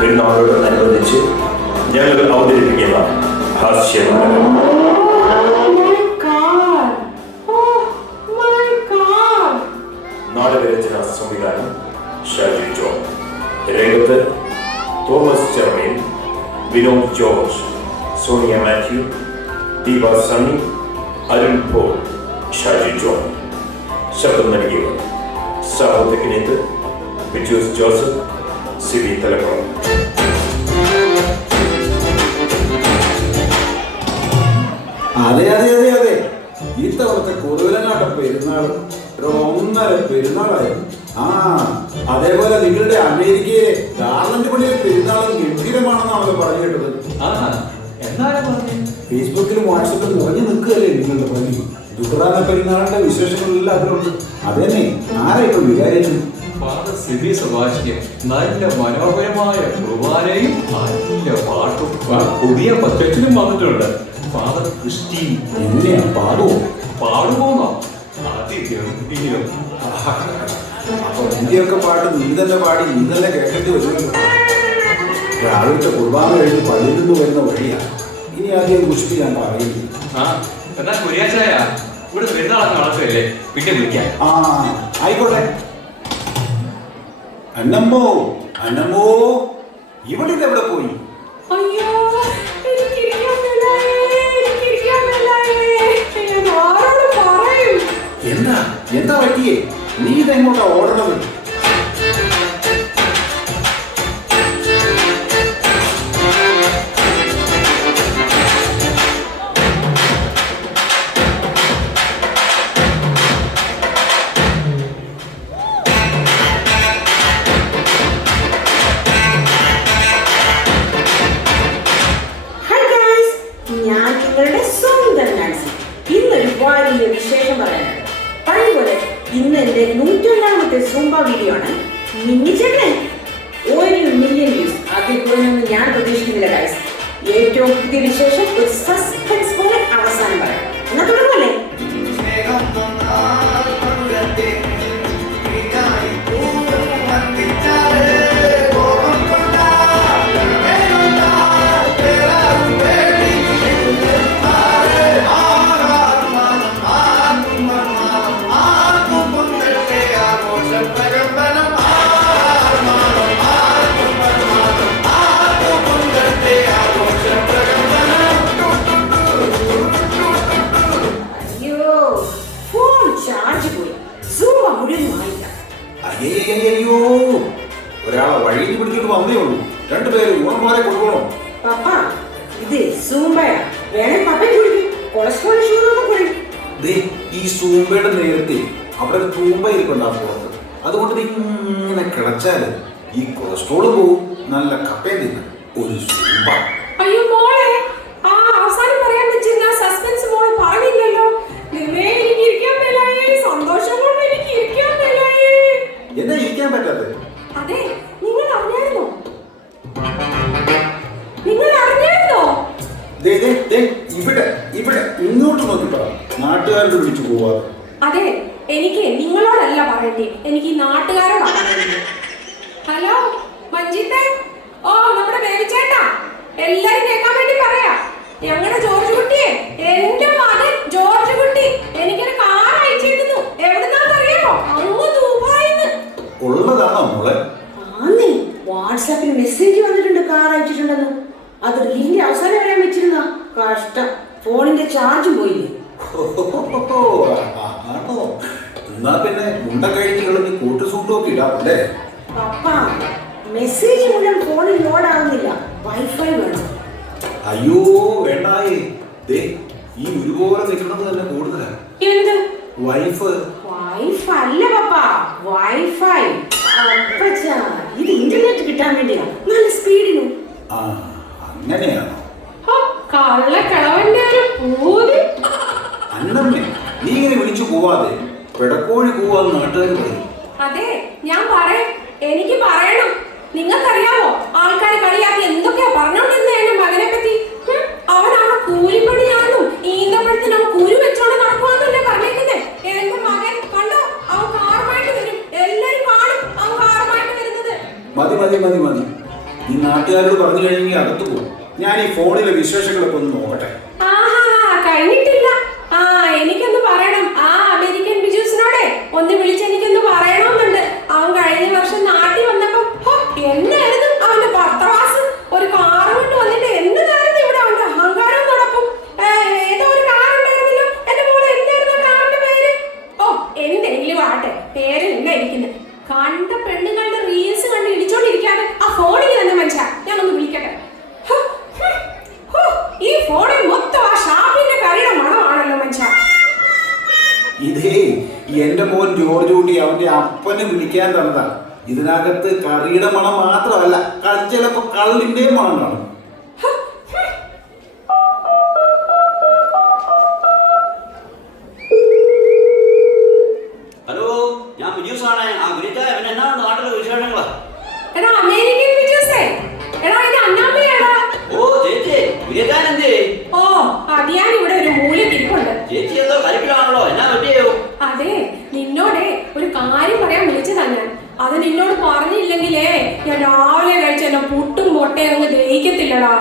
പെരുന്നാളോടനുബന്ധിച്ച് ഞങ്ങൾ അവതരിപ്പിക്കുന്ന ഹാസ്യനാടകം നാടകരചന സംവിധാനം ഷാജി ജോൺ. രംഗത്ത് തോമസ് ചെർമേൻ, Vinod George, Sonia Mathew, Deepa Sunny, Arun Paul, Shaji John. ശബ്ദം നൽകിയവർ സാഹു തെക്കിനേത്ത്, വിജൂസ് ജോസഫ്, സിബി തലക്കുളം. അതെ അതെ അതെ അതെ ഇത്തവണത്തെ കുറുവലങ്ങാട്ട പെരുന്നാൾ ഒരു ഒന്നര പെരുന്നാളായിരുന്നു. അതേപോലെ നിങ്ങളുടെ അമേരിക്കയിലെ ഗാർലൻഡ് പള്ളിയിലെ പെരുന്നാളും ഗംഭീരമാണെന്നാണല്ലോ പറഞ്ഞു കേട്ടത്. ഫേസ്ബുക്കിലും വാട്സപ്പിലും നിറഞ്ഞു നിൽക്കുകയല്ലേ നിങ്ങളുടെ പള്ളി. ദുഃഖദാന പെരുന്നാളിന്റെ വിശേഷങ്ങളെല്ലാം അതിലുണ്ട്. അതന്നെ ആരാ ഇപ്പൊ വികാരിച്ചു? നല്ല മനോഹരമായ കുർബാനയും നല്ല പാട്ടും പുതിയ പച്ചച്ചിലും വന്നിട്ടുണ്ട്. ഫാദർ ക്രിസ്റ്റി എങ്ങനെയാ പാടുപോന്നോ? അതിഗംഭീരം. അപ്പൊ എന്റെയൊക്കെ പാട്ട് നീ തന്നെ പാടി നീ തന്നെ കേൾക്കേണ്ടി വരുമല്ലോ. രാവിലത്തെ കുർബാന കഴിഞ്ഞ് പള്ളിയിൽ നിന്ന് വരുന്ന വഴിയാ. ഇനി ആദ്യം കുറിച്ച് ഞാൻ പറയുന്നു. ഇവിടെ പെരുന്നാളൊക്കെ നടക്കുകയല്ലേ, പിന്നെ വിളിക്കാം. ആയിക്കോട്ടെ. അന്നമ്മോ അന്നമ്മോ, ഇവിടെ എവിടെ പോയി? എന്താ എന്താ പറ്റിയേ? നീ ഇതെങ്ങോട്ടാ ഓടണത്? വിശേഷം പറയാനുണ്ട്. പഴയപോലെ ഇന്ന് എന്റെ 101ാമത്തെ സൂംബ വീഡിയോ ആണ്. മിന്നിച്ചേട്ടൻ 1 മില്യൺ വ്യൂസ്. അതിൽ കുറഞ്ഞൊന്നും ഞാൻ പ്രതീക്ഷിക്കുന്നില്ല ഗൈസ്. ഏറ്റവും പുതിയ വിശേഷം ഒരു സസ്പെൻസ് പോലെ അവസാനം പറയാം. എന്നാ തുടങ്ങല്ലേ? അയ്യോ, ഒരാളെ വഴിയിൽ പിടിച്ചിട്ട് വന്നേ ഉള്ളൂ. രണ്ടുപേര് ഊണം പോലെ കൊടുക്കണോ? പപ്പ ഇത് സൂംബയാ. വേണേ പപ്പയെ കുടിക്കും. കൊളസ്ട്രോൾ ഷുഗറൊക്കെ കുറയും. ഈ സൂംബയുടെ നേരത്തെ അവിടെ ഒരു തൂമ്പ ഇരിപ്പുണ്ടാകും പുറത്ത്. അതുകൊണ്ട് ഇങ്ങനെ കിളച്ചാല് ഈ കൊളസ്ട്രോള് പോവും. നല്ല കപ്പയും തിന്ന ഒരു സൂംബ. അയ്യോ മോളെ, അവസാനം പറയാൻ പറ്റുന്ന സസ്പെൻസ് മോൾ പറഞ്ഞില്ലല്ലോ. സന്തോഷം കൊണ്ട് എനിക്ക് ഇരിക്കാൻ മേലായേ. എന്താ ഇരിക്കാൻ പറ്റാത്തത്? അതെ, നിങ്ങൾ അറിഞ്ഞായിരുന്നോ? നിങ്ങൾ അറിഞ്ഞായിരുന്നോ? ഇവിടെ ഇവിടെ ഇങ്ങോട്ട് നോക്കിട്ടോ, നാട്ടുകാരോട് വിളിച്ചു പോവാതെ. അതെ, എനിക്ക് നിങ്ങളോടല്ല പറയണ്ടേ, എനിക്ക് ഈ നാട്ടുകാരോടാണ് പറയണ്ടേ. ഹലോ മഞ്ജിത്തെ, നമ്മുടെ ബേബിച്ചേട്ടാ, എല്ലാരും കേൾക്കാൻ വേണ്ടി പറയാ. ഞങ്ങളുടെ ജോർജ് കുട്ടിയെ, എന്റെ മകൻ ജോർജ് കുട്ടി എനിക്കൊരു കാർ അയച്ചിരുന്നു. എവിടുന്നാന്നറിയാമോ? അങ്ങ് ദുബായിന്ന്. ഉള്ളതാണോ മോളെ? ആന്നേ, വാട്സാപ്പിൽ മെസ്സേജ് വന്നിട്ടുണ്ട് കാർ അയച്ചിട്ടുണ്ടെന്ന്. അത് റീലിന്റെ അവസാനം വരാൻ വെച്ചിരുന്ന. കഷ്ടം, ഫോണിന്റെ ചാർജും പോയില്ലേ. ആണോ? എന്നാ പിന്നെ മുണ്ട കഴിഞ്ഞ് കൂട്ടു സൂട്ടൊക്കെ ഇടാല്ലേ? പപ്പ, മെസ്സേജ് മുഴുവൻ ഫോണിൽ ലോഡ് ആവുന്നില്ല. വൈഫൈ വേണം. അയ്യോ വേണ്ടായേ. ഈ ഒരുപോലെ നിൽക്കുന്നത് തന്നെ കൂടുതലാണ്. എന്ത് വൈഫ്? വൈഫ് അല്ല പപ്പ, വൈഫൈ. ഇത് ഇന്റർനെറ്റ് കിട്ടാൻ വേണ്ടിയാ, നല്ല സ്പീഡിനും. അങ്ങനെയാണോ? കള്ളക്കളവന്റെ ഒരു പൂതി. അന്നമ്മേ, നീ ഇങ്ങനെ വിളിച്ചു പോവാതെ പെടക്കോഴി പോവാന്ന് നാട്ടുകാർ പറയും. അതെ, ഞാൻ പറയാം. എനിക്ക് പറയണം. നിങ്ങൾക്കറിയാമോ ആൾക്കാർ കളിയാക്കി എന്തൊക്കെയാ പറഞ്ഞോണ്ടിരുന്ന എന്റെ മകനെ പറ്റി? അവനാണ് കൂലിപ്പണിയാണെന്നും ഈന്തപ്പഴത്തിന് അവൻ കുരു വെച്ചോണ്ട് നടക്കുവാന്നല്ലേ പറഞ്ഞേക്കുന്നേ. എന്റെ മകൻ കണ്ടോ, അവൻ കാറുമായിട്ട് വരും. എല്ലാരും കാണും അവൻ കാറുമായിട്ട് വരുന്നത്. മതി മതി മതി മതി. നീ നാട്ടുകാരോട് പറഞ്ഞു കഴിഞ്ഞെങ്കിൽ അകത്ത് പോകും. ഞാൻ ഈ ഫോണിലെ വിശേഷങ്ങളൊക്കെ ഒന്ന് നോക്കട്ടെ. കഴിഞ്ഞിട്ടില്ല. എനിക്കൊന്ന് പറയണം. അമേരിക്കൻ ബിജൂസിനോടെ ഒന്ന് വിളിച്ചെനിക്കൊന്ന് പറയണമെന്നുണ്ട്. അവൻ കഴിഞ്ഞ വർഷം നാട്ടിൽ വന്നപ്പോ എന്നായിരുന്നു അവന്റെ ഭർത്തവാസ്. ഒരു കാറ് കൊണ്ട് വന്നിട്ട് എന്നതായിരുന്നു ഇവിടെ അവന്റെ അഹങ്കാരം നടക്കും. ഏതോ ഒരു കാറുണ്ടായിരുന്നല്ലോ എന്റെ മോളെ. എന്തായിരുന്നു കാറിന്റെ പേര്? എന്തെങ്കിലും ആട്ടെ, പേര് എന്നാ ഇരിക്കുന്നത്. കണ്ട പെണ്ണുങ്ങളുടെ റീൽസ് കണ്ട് ഇടിച്ചോണ്ടിരിക്കാതെ ആ ഫോണിൽ തന്നെ മനുഷ്യ. ഞാനൊന്ന് വിളിക്കട്ടെ. ഈ ഫോണിൽ മൊത്തം ആ ഷാപ്പിന്റെ കറിയുടെ മണമാണല്ലോ മനുഷ്യ. ഇതേ എന്റെ മോൻ ജോർജ് കുട്ടി അവന്റെ അപ്പനെ വിളിക്കാൻ തന്നതാ. ഇതിനകത്ത് കറിയുടെ മണം മാത്രമല്ല, ചിലപ്പോ കള്ളിന്റെയും മണം കാണും. ഹലോ, ഞാൻ ബിജൂസാണ്. എന്നാണ് നാട്ടിലെ വിശേഷങ്ങള്? എടാ അമേരിക്കൻ ബിജൂസേ, എടാ ഇത് അന്നാമ്മയാടാ. ഓ ചേച്ചി, വിജയത്താനെന്തേ? അത് ഞാൻ ഇവിടെ ഒരു മൂലക്കിരിപ്പുണ്ട്. ചേച്ചി എന്തോ കരിപ്പിലാണല്ലോ, എന്നാ പറ്റിയോ? അതെ, നിന്നോടെ ഒരു കാര്യം പറയാൻ വിളിച്ചതാ ഞാൻ. അത് നിന്നോട് പറഞ്ഞില്ലെങ്കിലേ ഞാൻ രാവിലെ കഴിച്ച എന്നെ പുട്ടും പൊട്ടയും അങ്ങ് ദഹിക്കത്തില്ലടാ.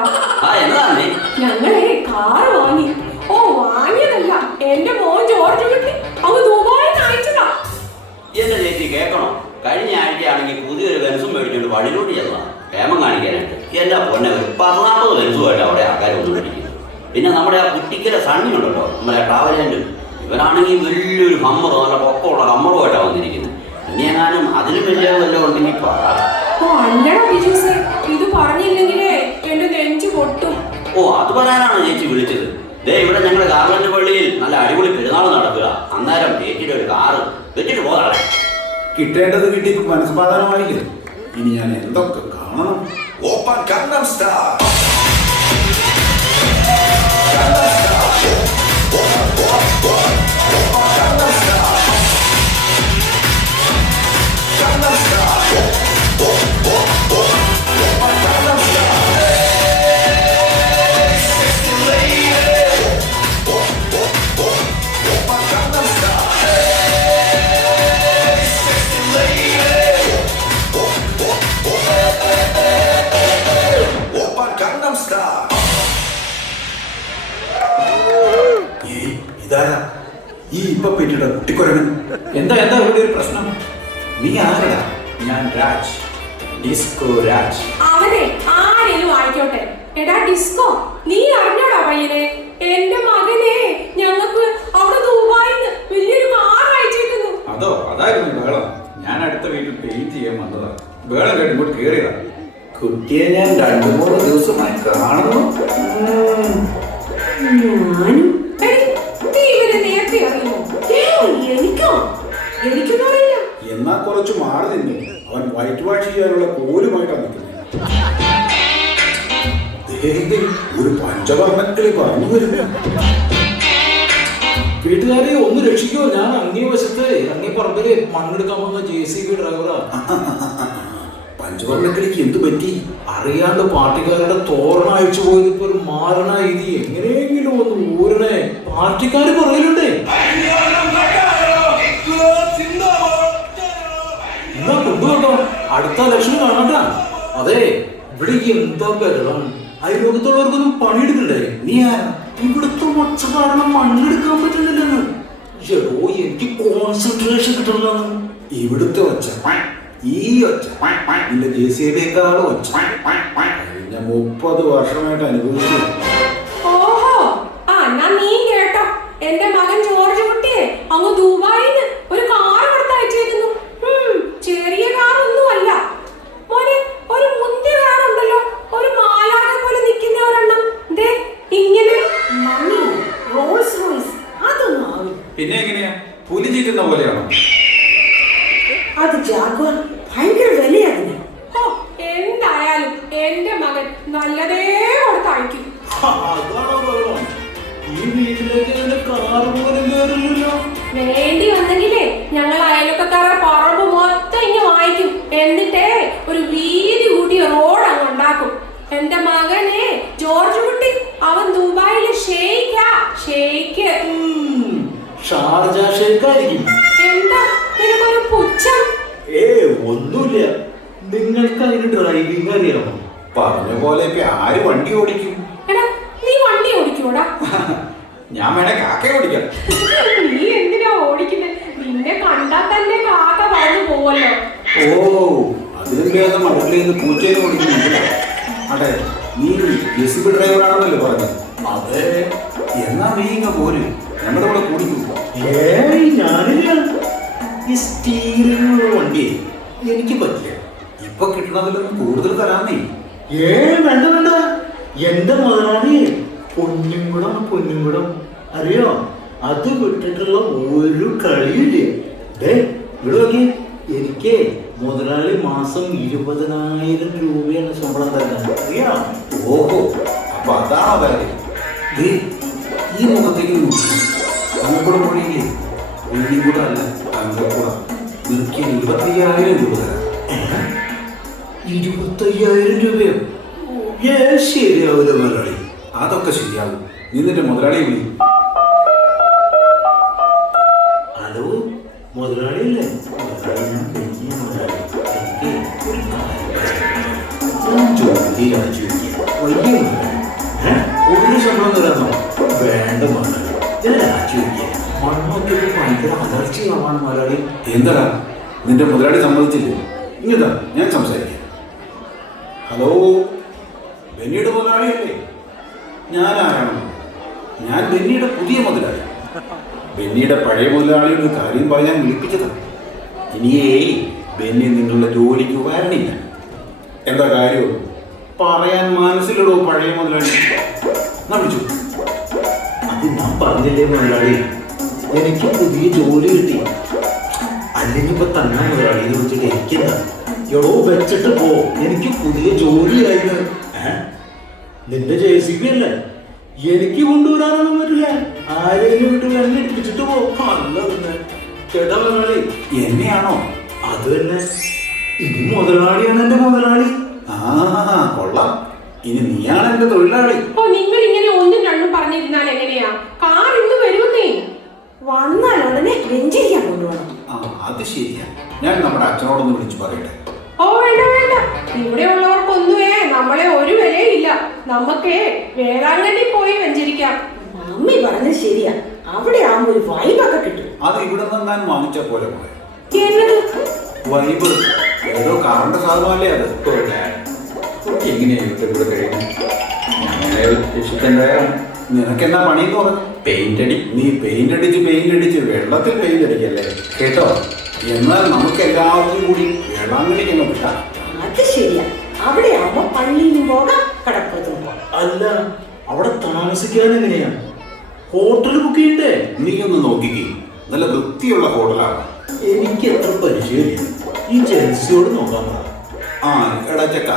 എന്നതാണേ? ഞങ്ങളെ കാറ് വാങ്ങി. വാങ്ങിയതല്ല, എന്റെ മോൻ ജോർജ് കുട്ടി അങ്ങ് ദുബായിൽ അയച്ചതാ. എന്റെ ചേച്ചി കേൾക്കണോ? കഴിഞ്ഞ ആഴ്ചയാണെങ്കിൽ പുതിയൊരു ബെൻസും മേടിച്ചോണ്ട് വഴിയിലോട്ട് ചെന്നതാണ് ക്ഷേമം കാണിക്കാനായിട്ട്. എന്റെ പൊന്നെ, ഒരു 14 ബെൻസുമായിട്ട് അവിടെ ആൾക്കാർ ഒന്നും മേടിക്കുന്നു. പിന്നെ നമ്മുടെ ആ കുട്ടിക്കലെ സണ്ണി ഉണ്ടല്ലോ, നമ്മുടെ ട്രാവലേജ്, ഇവനാണെങ്കിൽ വലിയൊരു ഹമ്മർ, നല്ല പൊക്കമുള്ള ഹമ്മറുമായിട്ടാണ് വന്നിരിക്കുന്നത്. ഇനി എങ്ങാനും അതിനും വലിയ വല്ലതും ഉണ്ടെങ്കിൽ അല്ലടാ ബിജൂസേ, ഇത് പറഞ്ഞില്ലെങ്കിലേ എന്റെ നെഞ്ചു പൊട്ടും. അത് പറയാനാണ് ചേച്ചി വിളിച്ചത്. ഇവിടെ ഞങ്ങളുടെ ഗാർലൻഡ് പള്ളിയിൽ നല്ല അടിപൊളി പെരുന്നാൾ നടക്കുക. അന്നേരം ചേച്ചിയുടെ ഒരു കാറ് വെച്ചിട്ട് പോകാതെ. കിട്ടേണ്ടത് കിട്ടിയപ്പോ മനസ്സമാധാനമായില്ലേ? ഇനി ഞാൻ എന്തൊക്കെ കാണണം. 오빤 강남스타일 ഇതാരാ ഈ ഇപ്പൊ പെറ്റിട്ട കുട്ടിക്കൊരങ്ങൻ? എന്താ ഇവിടെ ഒരു പ്രശ്നം? നീ ആരടാ? ഞാൻ രാജ്, ഡിസ്കോ രാജ്. അവനെ ആരെങ്കിലും ആയിക്കോട്ടെ. എടാ ഡിസ്കോ, നീ അറിഞ്ഞോടാ പയ്യനെ? എന്റെ മകനെ ഞങ്ങൾക്ക് അവിടെ ദുബായിന്ന് വലിയൊരു കാർ അയച്ചേക്കുന്നു. അതായിരുന്നു ബഹളം. ഞാൻ അടുത്ത വീട്ടിൽ പെയിന്റ് ചെയ്യാൻ വന്നതാ. ബഹളം കേട്ട് ഇങ്ങോട്ട് കേറിയതാ. കുട്ടിയെ ഞാൻ 2-3 ദിവസമായി കാണുന്നു. എന്നാ കുറച്ച് മാറി നിന്നു. അവൻ വൈറ്റ് വാഷ് ചെയ്യാനുള്ള കോലുമായിട്ടാണ് നിൽക്കുന്നത്. ഒരു പഞ്ചവർണ്ണക്കിളി പറഞ്ഞു വരുന്നു. വീട്ടുകാരെ ഒന്ന് രക്ഷിക്കോ, ഞാൻ അങ്ങേ വശത്ത് അങ്ങേ പറമ്പില് മണ്ണെടുക്കാൻ വന്ന JCB ഡ്രൈവറാ. പഞ്ചവർണ്ണക്കിളിക്ക് എന്ത് പറ്റി? അറിയാണ്ട് പാർട്ടിക്കാരുടെ തോരണ അയച്ചു പോയത് ഇപ്പൊ ഒരു മാരണ. ഇത് എങ്ങനെയെങ്കിലും ഒന്ന് ഊരണേ. പാർട്ടിക്കാര് പറയലുണ്ടേ. എന്നാ കൊണ്ടുപോട്ടോ, അടുത്ത ഇലക്ഷൻ കാണാട്ടാ. അതെ, ഇവിടെ എന്താ ബഹളാണ്. അയൽലോകത്തുള്ളവർക്കൊന്നും പണിയെടുക്കണ്ടേ? നീ ആരാ? ഇവിടുത്തെ ഒച്ച കാരണം മണ്ണെടുക്കാൻ പറ്റുന്നില്ലെന്ന്. എനിക്ക് കോൺസെൻട്രേഷൻ കിട്ടണമെന്ന്. ഇവിടുത്തെ ഒച്ച, ഈ ഒച്ച നിന്റെ JCBയേക്കാളും ഒച്ച കഴിഞ്ഞ 30 വർഷമായിട്ട് അനുഭവിച്ചു. നീ കേട്ടോ, എന്റെ മകൻ ജോർജ് കുട്ടിയെ അങ്ങ് ദുബായിന്ന് ഒരു കാർ കൊടുത്തയച്ചേക്കുന്നു. ചെറിയ കാറൊന്നും അല്ല മോനെ, ഒരു മുന്തിയ കാറുണ്ടല്ലോ, ഒരു മാലാഖ പോലെ നിൽക്കുന്ന ഒരെണ്ണം. ഇങ്ങനെ റോൾസ് റോയ്സ് അതൊന്നും ആവും. പിന്നെ എങ്ങനെയാ? പുലി ചീറ്റുന്ന പോലെയാണോ? അത് ജാഗ്വാർ ഭയങ്കര വിലയാണ്. എന്തായാലും എന്റെ മകൻ നല്ലതേ കൊടുത്തയക്കും. ഈ വീട്ടിലേക്ക് കാറ് പോലും കയറില്ലല്ലോ. വേണ്ടി വന്നെങ്കിലേ ഞങ്ങൾ അയൽവക്കക്കാരുടെ പറമ്പ് മൊത്തം ഇങ്ങ് വാങ്ങിക്കും. എന്നിട്ടേ ഒരു വീതി കൂട്ടിയ റോഡ് അങ്ങ് ഉണ്ടാക്കും. എന്റെ മകനെ ജോർജ് കുട്ടി, അവൻ ദുബായില് ഷെയ്ക്കാ. Shake Sharjah ഷെയ്ക്കായിരിക്കും. എന്താ നിനക്കൊരു പുച്ഛം? ഒന്നുമില്ല. നിങ്ങൾക്ക് അതിന് ഡ്രൈവിംഗ് അറിയാമോ? പറഞ്ഞ പോലെ ഇപ്പൊ ആര് വണ്ടി ഓടിക്കും? എടാ നീ വണ്ടി ഓടിക്കോടാ? ഞാൻ വേണേ കാക്കയെ ഓടിക്കാം. നീ എന്തിനാ ഓടിക്കുന്നത്? നിന്നെ കണ്ടാൽ തന്നെ കാക്ക പറന്നു പോവല്ലോ. ഓ, അതിലും ഭേദം അടുക്കളയിൽ നിന്ന് പൂച്ചേനെ ഓടിക്കുന്നില്ല. അതെ, നീ ജെസിബി ഡ്രൈവറാണെന്നല്ലേ പറഞ്ഞത്? അതെ. എന്നാ നീ ഇങ്ങ പോരും, ഞങ്ങളുടെ കൂടെ കൂടിക്കും. ഏയ് ഞാനില്ല. ഈ സ്റ്റീറിംഗ് വണ്ടി എനിക്ക് പറ്റില്ല. ഇപ്പൊ കിട്ടണതിലൊന്നും കൂടുതൽ തരാന്നേ. വേണ്ട വേണ്ട. എന്റെ മുതലാളി പൊന്നുംകുടം അറിയോ? അത് വിട്ടിട്ടുള്ള ഒരു കളിയില്ലേ. ഇവിടെ നോക്കി, എനിക്ക് മുതലാളി മാസം 20,000 രൂപയാണ് ശമ്പളം തരുന്നത്, അറിയാം? ഓഹോ, അപ്പൊ അതാണോ കാര്യം? ദേ, ഈ മുഖത്തേക്ക് നോക്കി. തങ്കക്കൂടെ മൊഴിയില്ലേ? ഒന്നിക്കൂടെ അല്ല, തങ്കക്കൂട. നിനക്ക് 25,000 രൂപ തരാം. 25,000 രൂപയോ? ശരിയാവില്ല മുതലാളി. അതൊക്കെ ശരിയാകും. നീ നിന്റെ മുതലാളിയെ വിളി. ഹലോ, മുതലാളിയല്ലേ? മുതലാളി, ഞാൻ വലിയ മുതലാളി. എനിക്ക് ഒരു ചോദ്യം ചോദിക്കുക. വലിയ മുതലാളി ഒരു ശമ്പളം തരാമോ? വേണ്ട മുതലാളി, ഞാൻ ചോദിക്കുക. മണ്ണൊക്കെ ഭയങ്കര അലർച്ചയാവാണ് മുതലാളി. എന്താ നിന്റെ മുതലാളി സമ്മതിച്ചില്ലേ? ഇങ്ങതാ, ഞാൻ സംസാരിക്കാം. ഹലോ, ബെന്നിയുടെ മുതലാളിയല്ലേ? ഞാനാരാണ്? ഞാൻ ബെന്നിയുടെ പുതിയ മുതലാളി. ബെന്നിയുടെ പഴയ മുതലാളിയുടെ ഒരു കാര്യം പറയാൻ വിളിപ്പിച്ചതാണ്. ഇനിയേ ബെന്നി നിങ്ങളുടെ ജോലിക്ക് വരണില്ല. എന്താ കാര്യം പറയാൻ മനസ്സിലിടോ പഴയ മുതലാളി? വിളിച്ചു. അത് ഞാൻ പറഞ്ഞില്ലേ മുതലാളി, എനിക്ക് പുതിയ ജോലി കിട്ടി. അല്ലെങ്കിൽ ഇപ്പൊ തന്നെ മുതലാളി എന്ന് വിളിച്ചിട്ട് എനിക്കെന്താ? എടോ വെച്ചിട്ട് പോ, എനിക്ക് പുതിയ ജോലിയായിരുന്നു. നിന്റെ JCB അല്ലേ? എനിക്ക് കൊണ്ടുവരാനൊന്നും പറ്റില്ല. ആരെങ്കിലും വിട്ട് എന്നെ ഇടിപ്പിച്ചിട്ട് പോ. അല്ല പിന്നെ കേട്ടാ മുതലാളി? എന്നെയാണോ? അത് തന്നെ. ഇനി മുതലാളിയാണ് എന്റെ മുതലാളി. ആ, കൊള്ളാം. ഇനി നീയാണ് എന്റെ തൊഴിലാളി. ഓ, നിങ്ങൾ ഇങ്ങനെ ഒന്നും രണ്ടും പറഞ്ഞിരുന്നാൽ എങ്ങനെയാ? കാർ ഇന്ന് വരുന്നേ. വന്നാൽ ഉടനെ വെഞ്ചരിക്കാൻ കൊണ്ടുപോകണം. ആ, അത് ശരിയാ. ഞാൻ നമ്മുടെ അച്ഛനോടൊന്ന് വിളിച്ചു പറയട്ടെ. ഓ വേണ്ട വേണ്ട, ഇവിടെ ഉള്ളവർക്കൊന്നുമേ നമ്മളെ ഒരു വിലയില്ല. നമുക്ക് വേളാങ്കണ്ണി പോയി വെഞ്ചരിക്കാം. മമ്മി പറഞ്ഞത് ശരിയാ, അവിടെ ആകുമ്പോ ഒരു വൈബൊക്കെ കിട്ടും. അത് ഇവിടെ നിന്ന് ഞാൻ വാങ്ങിച്ച പോലെ പോയ എന്നത് വൈബ് ഏതോ കാറിന്റെ സാധനമല്ലേ അത്? എങ്ങനെയാ ഇവിടെ കഴിയുന്നത്? ഞാൻ നിനക്കെന്നാ പണിയെന്ന് പറഞ്ഞു? പെയിന്റ് അടി. നീ പെയിന്റ് അടിച്ച് വെള്ളത്തിൽ പെയിന്റ് അടിക്കല്ലേ കേട്ടോ? എന്നാൽ നമുക്ക് എല്ലാവർക്കും കൂടി വേളാങ്കണ്ണിക്ക് അങ്ങ് വിട്ടാം. അത് ശരിയാ, അവിടെ ആകുമ്പോ പള്ളിയിലും പോകാം, കടപ്പുറത്തും പോകാം. അല്ല, അവിടെ താമസിക്കാൻ എങ്ങനെയാ? ഹോട്ടൽ ബുക്ക് ചെയ്യണ്ടേ? നീ ഒന്ന് നോക്കിക്കേ, നല്ല വൃത്തിയുള്ള ഹോട്ടലാണ്. എനിക്ക് എത്ര പരിചയമില്ല. ഈ ജെൻസിയോട് നോക്കാൻ പറ. ആ, എടാ ചെക്ക,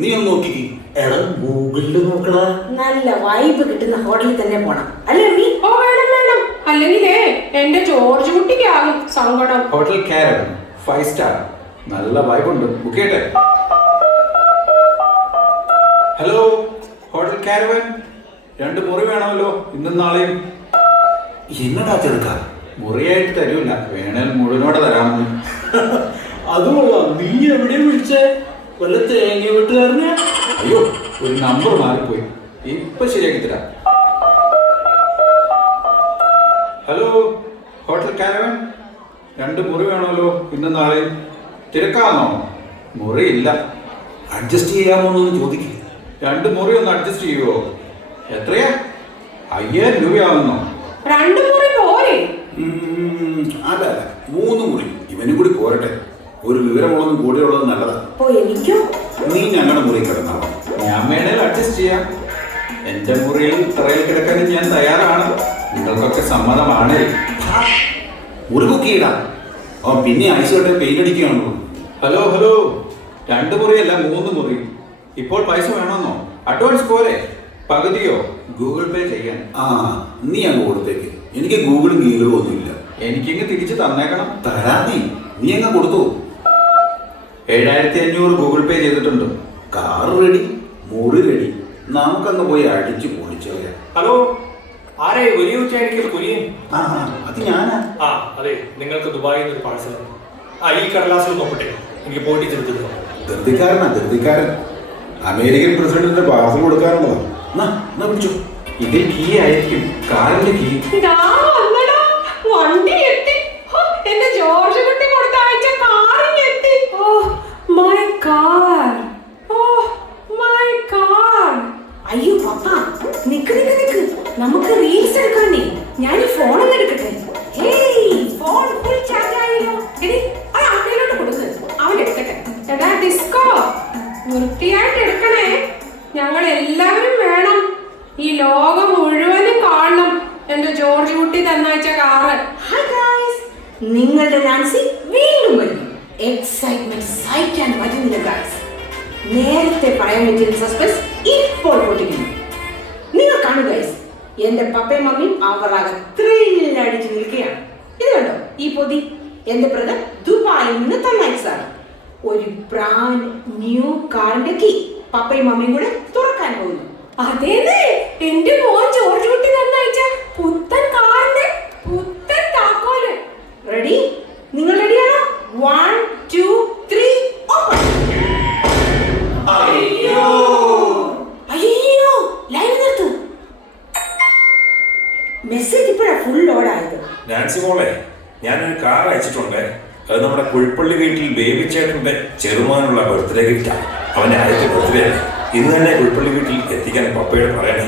നീ ഒന്ന് നോക്കിക്കേ. എടാ ഗൂഗിളിൽ നോക്കടാ. നല്ല വൈബ് കിട്ടുന്ന ഹോട്ടലിൽ തന്നെ പോണം, അല്ലേ നീ? ഓ വേണം വേണം, അല്ലെങ്കിലേ എന്റെ ജോർജ് കുട്ടിക്കാകും സങ്കടം. ഹോട്ടൽ കാരവൻ 5 സ്റ്റാർ, നല്ല വൈബുണ്ട്. ബുക്ക് ചെയ്യട്ടെ? ഹലോ, ഹോട്ടൽ കാരവൻ, 2 മുറി വേണമല്ലോ ഇന്നും നാളെയും. എന്നടാ ചെറുക്ക? മുറിയായിട്ട് തരൂല, വേണേൽ മുഴുവനോടെ തരാമെന്ന്. അതുകൊള്ളാം. നീ എവിടെയാ വിളിച്ചേ? വല്ല തേങ്ങ വീട്ടുകാരനെ? അയ്യോ, ഒരു നമ്പർ മാറിപ്പോയി. ഇപ്പൊ ശരിയാക്കി തരാം. ഹലോ, ഹോട്ടൽ കാരവൻ, 2 മുറി വേണമല്ലോ ഇന്നും നാളെയും. തിരക്കാണോ? മുറിയില്ല. അഡ്ജസ്റ്റ് ചെയ്യാമോന്നൊന്ന് ചോദിക്കേ. 2 മുറി ഒന്ന് അഡ്ജസ്റ്റ് ചെയ്യുമോ? എത്രയാ? 5000 രൂപയാവുന്നോ? 2 മുറി പോരെ? അല്ല, 3 മുറി. ഇവനും കൂടി പോരട്ടെ. ഒരു വിവരമുള്ളതും കൂടെയുള്ളതും നല്ലതാണ്. അപ്പോ എനിക്കോ? നീ ഞങ്ങളുടെ മുറി കിടന്നാണോ? ഞാൻ വേണേൽ അഡ്ജസ്റ്റ് ചെയ്യാം. എന്റെ മുറിയിൽ തറയിൽ കിടക്കാനും ഞാൻ തയ്യാറാണ്. നിങ്ങൾക്കൊക്കെ സമ്മതമാണ്. മുറി ബുക്ക് ചെയ്യടാ. പിന്നെ ഐസ് കെട്ടെ പെയിന്റ് അടിക്കുകയാണോ? ഹലോ ഹലോ, 2 മുറിയല്ല 3 മുറി. ഇപ്പോൾ പൈസ വേണമെന്നോ? അഡ്വാൻസ് പോലെ പകുതിയോ ഗൂഗിൾ പേ ചെയ്യാൻ? ആ, നീ അങ്ങ് കൊടുത്തേക്ക്. എനിക്ക് ഗൂഗിളും ഗീഗിളും ഒന്നുമില്ല. എനിക്കിങ്ങ് തിരിച്ച് തന്നേക്കണം. തരാന്നേ, നീ അങ്ങ് കൊടുത്തു. 7500 ഗൂഗിൾ പേ ചെയ്തിട്ടുണ്ട്. കാറ് റെഡി, മുറി റെഡി. നമുക്കങ്ങ് പോയി അടിച്ച് പൊളിച്ചോ. ഹലോ, ആരെ വലിയ ഉച്ചയായിരിക്കും കുര്യൻ? ആ, അത് ഞാനാ. അതെ, നിങ്ങൾക്ക് ദുബായിൽ നിന്ന് ഒരു പാഴ്സൽ. ഈ കടലാസിൽ നോക്കട്ടെ, എനിക്ക് പോയിട്ട് ചെറുത്ത് ധൃതിക്കാരൻ അമേരിക്കൻ പ്രസിഡന്റിന്റെ പാർസൽ കൊടുക്കാനുള്ളതാണ്. എന്നാ പിടിച്ചോ. ഇതിൽ കീ ആയിരിക്കും, കാറിന്റെ കീ. ദാ വന്നെടാ, വണ്ടി എത്തി. ഹോ, എന്റെ ജോർജ് കുട്ടി കൊടുത്ത അയച്ച കാറിങ് എത്തി. Oh my car, oh my car. അയ്യോ പപ്പ, നിക്ക് നമുക്ക് റീൽസ് എടുക്കാനേ. ഞാൻ ഈ ഫോൺ ഒന്ന് എടുക്കട്ടെ. ഹേയ്, ഫോൺ ഫുൾ ചാർജ് ആയല്ലോ. എടി, അത് അമ്മയിലോട്ട് കൊടുക്ക്, അവൻ എടുക്കട്ടെ. എടാ ഡിസ്കോ, വൃത്തിയായിട്ട് എടുക്കണേ. ഞങ്ങൾ എല്ലാവരും വേണം. ഈ ലോകം മുഴുവനും കാണണം എന്റെ ജോർജ് കുട്ടി തന്നയച്ച കാറ്. ഹായ് ഗൈസ്, നിങ്ങളുടെ നാൻസി വീണ്ടും വരുന്നു. എക്സൈറ്റ്മെന്റ് സഹിക്കാൻ പറ്റുന്നില്ല ഗൈസ്. നേരത്തെ പറയാൻ പറ്റിയ സസ്പെൻസ് ഇപ്പോൾ പൊട്ടിക്കുന്നു. നിങ്ങൾ കാണു ഗൈസ്, എന്റെ പപ്പയും മമ്മിയും അവരാകെ ത്രില്ലടിച്ച് നിൽക്കുകയാണ്. ഇത് കണ്ടോ, ഈ പൊതി എന്റെ ബ്രദർ ദുബായിൽ നിന്ന് തന്നയച്ചതാണ്. ഒരു ബ്രാൻഡ് ന്യൂ കാറിന്റെ കീ പപ്പയും മമ്മിയും കൂടെ തുറക്കാൻ പോകുന്നു. അതേന്നെ, എന്റെ മോൻ ജോർജ് കുട്ടി തന്നയച്ച പുത്തൻ കാറിന്റെ പുത്തൻ താക്കോല്. റെഡി? നിങ്ങൾ റെഡിയാണോ? 1 2 3 ഓപ്പൺ. അയ്യോ ലൈവ് നിർത്തൂ. മെസ്സേജ് ഇപ്പോഴാ ഫുൾ ലോഡ് ആയത്. നാൻസി മോളെ, ഞാനൊരു കാർ അയച്ചിട്ടുണ്ട്. അത് നമ്മുടെ കുഴിപ്പള്ളി വീട്ടിൽ ബേബി ചേട്ടന്റെ ചെറുമാനുള്ള ബർത്ത്ഡേ ഗിഫ്റ്റാണ്. അവന്റെ ആദ്യത്തെ ബർത്ത്ഡേ ആണ്. ഇന്ന് തന്നെ കുഴിപ്പള്ളി വീട്ടിൽ എത്തിക്കാൻ പപ്പയോട് പറയണേ.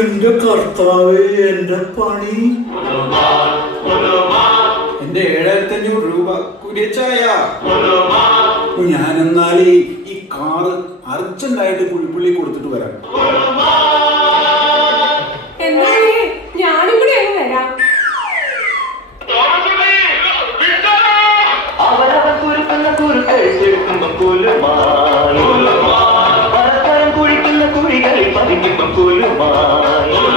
എന്റെ കർത്താവേ, എന്റെ പണി. എന്റെ 7500 രൂപ കുരിച്ചായ. ഞാനെന്നാൽ ഈ കാറ് അർജന്റായിട്ട് കുഴിപ്പള്ളി കൊടുത്തിട്ട് വരാം. എന്നാലേ ഞാനും കൂടി അങ്ങ് വരാം. അവരവൻ കുരുക്കുന്ന കുരുക്കഴിച്ചെടുക്കുമ്പം കുലുമായി, പരസ്പരം കുഴിക്കുന്ന കുഴികളിൽ പതിക്കുമ്പം കുലുമായി.